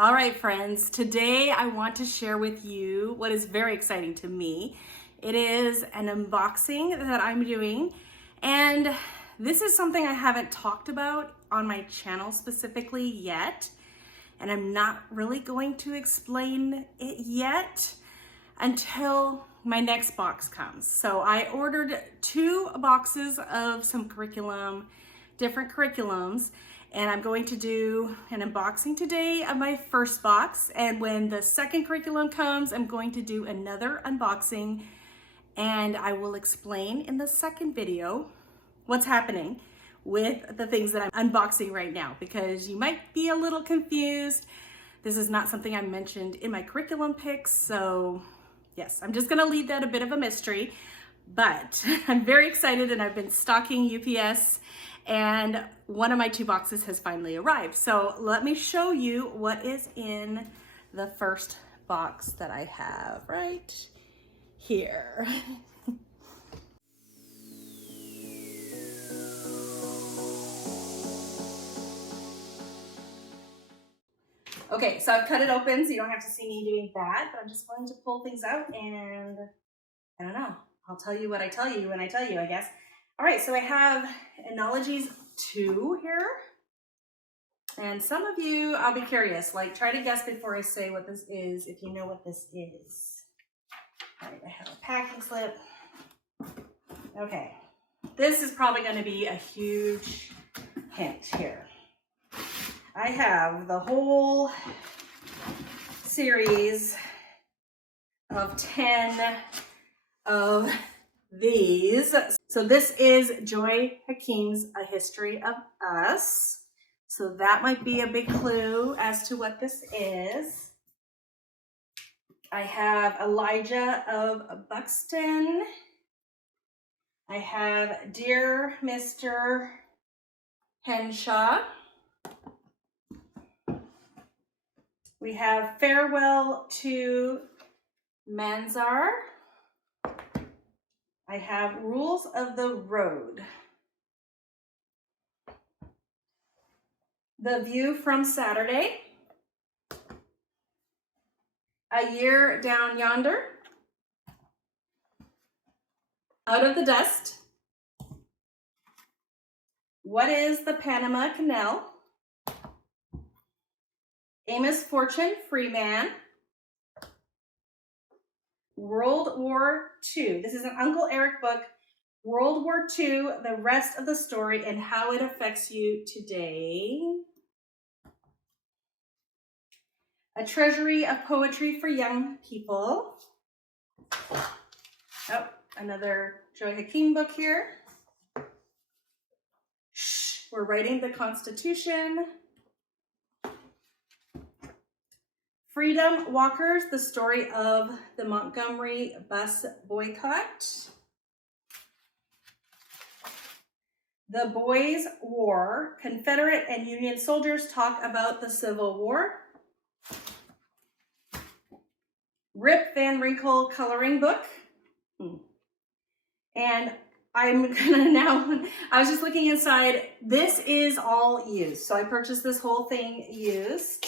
All right, friends, today I want to share with you what is very exciting to me. It is an unboxing that I'm doing, and this is something I haven't talked about on my channel specifically yet, and I'm not really going to explain it yet until my next box comes. So I ordered 2 boxes of some different curriculums, and I'm going to do an unboxing today of my first box. And when the second curriculum comes, I'm going to do another unboxing, and I will explain in the second video what's happening with the things that I'm unboxing right now, because you might be a little confused. This is not something I mentioned in my curriculum picks, so yes, I'm just gonna leave that a bit of a mystery, but I'm very excited, and I've been stalking UPS, and one of my 2 boxes has finally arrived. So let me show you what is in the first box that I have right here. Okay, so I've cut it open, so you don't have to see me doing that, but I'm just going to pull things out, and I don't know, I'll tell you what I tell you when I tell you, I guess. All right, so I have Analogies 2 here. And some of you, I'll be curious, like try to guess before I say what this is, if you know what this is. All right, I have a packing slip. Okay, this is probably going to be a huge hint here. I have the whole series of 10 of these. So this is Joy Hakim's A History of Us. So that might be a big clue as to what this is. I have Elijah of Buxton. I have Dear Mr. Henshaw. We have Farewell to Manzar. I have Rules of the Road. The View from Saturday. A Year Down Yonder. Out of the Dust. What is the Panama Canal? Amos Fortune, Free Man. World War II. This is an Uncle Eric book. World War II, the rest of the story and how it affects you today. A Treasury of Poetry for Young People. Oh, another Joy Hakim book here. Shh, we're writing the Constitution. Freedom Walkers, the story of the Montgomery bus boycott. The Boys' War, Confederate and Union soldiers talk about the Civil War. Rip Van Winkle coloring book. And I'm gonna now, I was just looking inside, this is all used. So I purchased this whole thing used.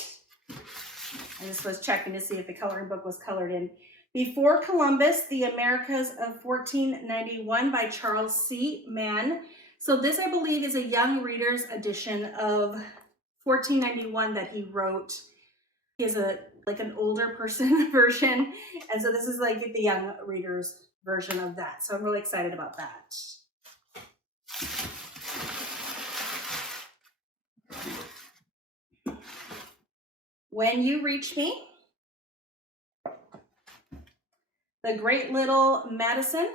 I just was checking to see if the coloring book was colored in. Before Columbus, The Americas of 1491 by Charles C. Mann. So this, I believe, is a young reader's edition of 1491 that he wrote. He has like an older person version. And so this is like the young reader's version of that. So I'm really excited about that. When You Reach Me. The Great Little Madison.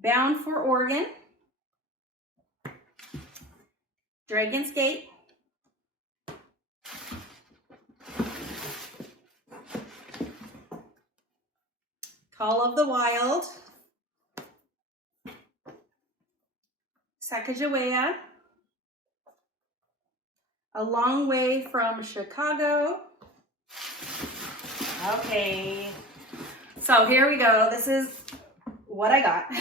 Bound for Oregon. Dragon's Gate. Call of the Wild. Sacagawea. A Long Way from Chicago. Okay, so here we go. This is what I got.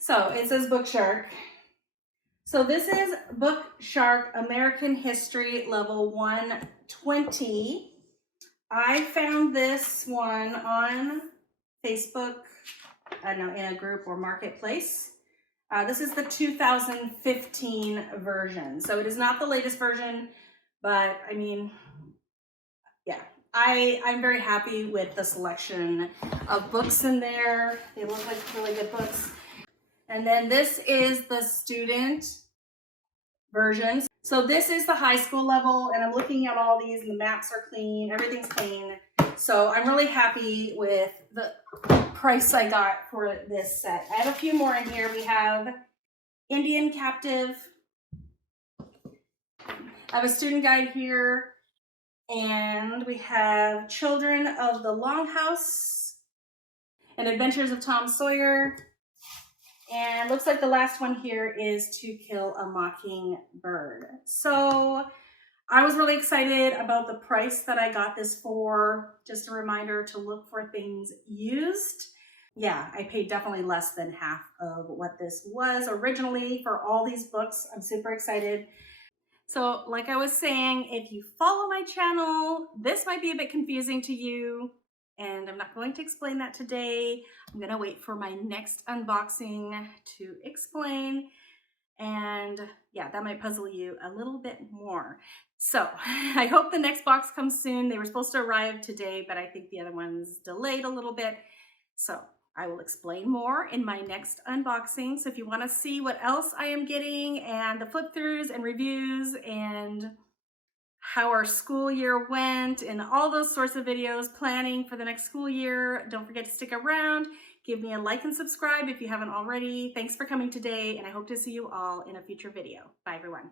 So it says Book Shark. So this is Book Shark American History Level 120. I found this one on Facebook, I don't know, in a group or marketplace. This is the 2015 version. So it is not the latest version, but I mean, yeah, I'm very happy with the selection of books in there. They look like really good books. And then this is the student version. So this is the high school level, and I'm looking at all these and the maps are clean, everything's clean. So I'm really happy with the price I got for this set. I have a few more in here. We have Indian Captive. I have a student guide here, and we have Children of the Longhouse and Adventures of Tom Sawyer. And looks like the last one here is To Kill a Mockingbird. So I was really excited about the price that I got this for. Just a reminder to look for things used. Yeah, I paid definitely less than half of what this was originally for all these books. I'm super excited. So like I was saying, if you follow my channel, this might be a bit confusing to you, and I'm not going to explain that today. I'm gonna wait for my next unboxing to explain, and yeah, that might puzzle you a little bit more. So I hope the next box comes soon. They were supposed to arrive today, but I think the other one's delayed a little bit. So I will explain more in my next unboxing. So if you want to see what else I am getting and the flip throughs and reviews and how our school year went and all those sorts of videos, planning for the next school year, don't forget to stick around. Give me a like and subscribe if you haven't already. Thanks for coming today, and I hope to see you all in a future video. Bye, everyone.